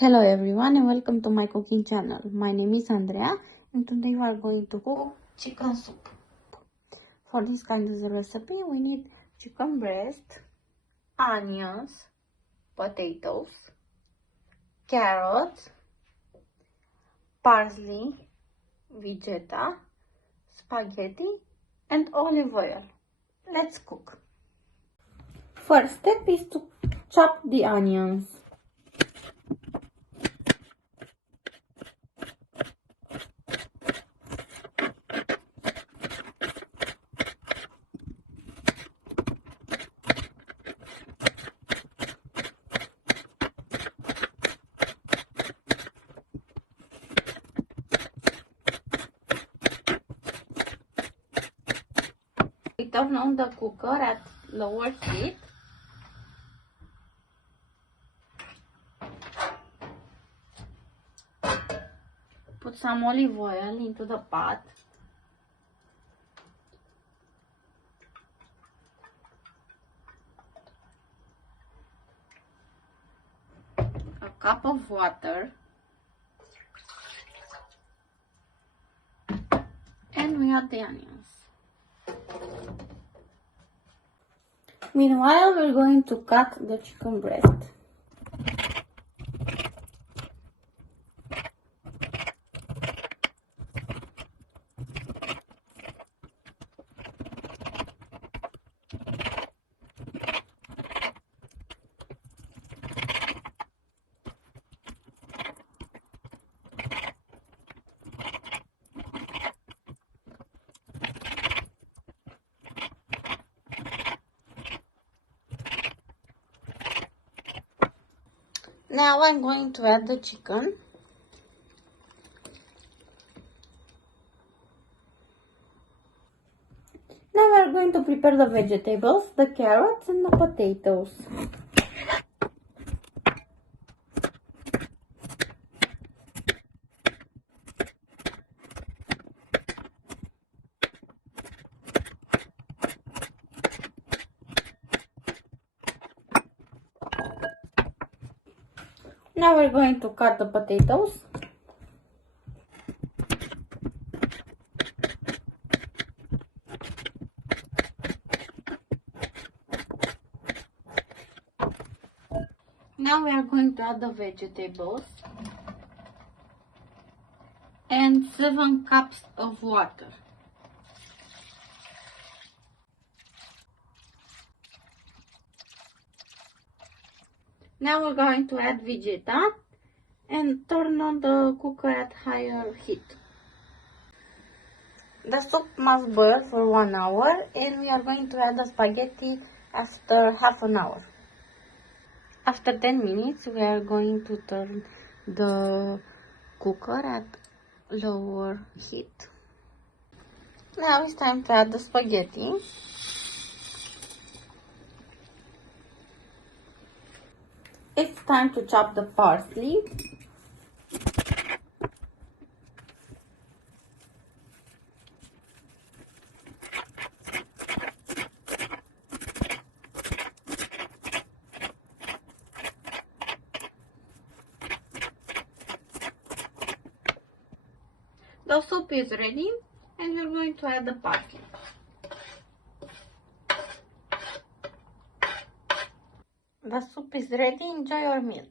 Hello everyone and welcome to my cooking channel. My name is Andrea and today we are going to cook chicken soup. For this kind of recipe we need chicken breast, onions, potatoes, carrots, parsley, vegeta, spaghetti and olive oil. Let's cook. First step is to chop the onions. We turn on the cooker at lower heat. Put some olive oil into the pot. A cup of water. And we add the onions. Meanwhile, we're going to cut the chicken breast. Now I'm going to add the chicken. Now we're going to prepare the vegetables, the carrots and the potatoes. Now we're going to cut the potatoes. Now we are going to add the vegetables and 7 cups of water. Now we're going to add vegeta and turn on the cooker at higher heat. The soup must boil for 1 hour and we are going to add the spaghetti after half an hour. After 10 minutes we are going to turn the cooker at lower heat. Now it's time to add the spaghetti. It's time to chop the parsley. The soup is ready and we're going to add the parsley. The soup is ready. Enjoy your meal.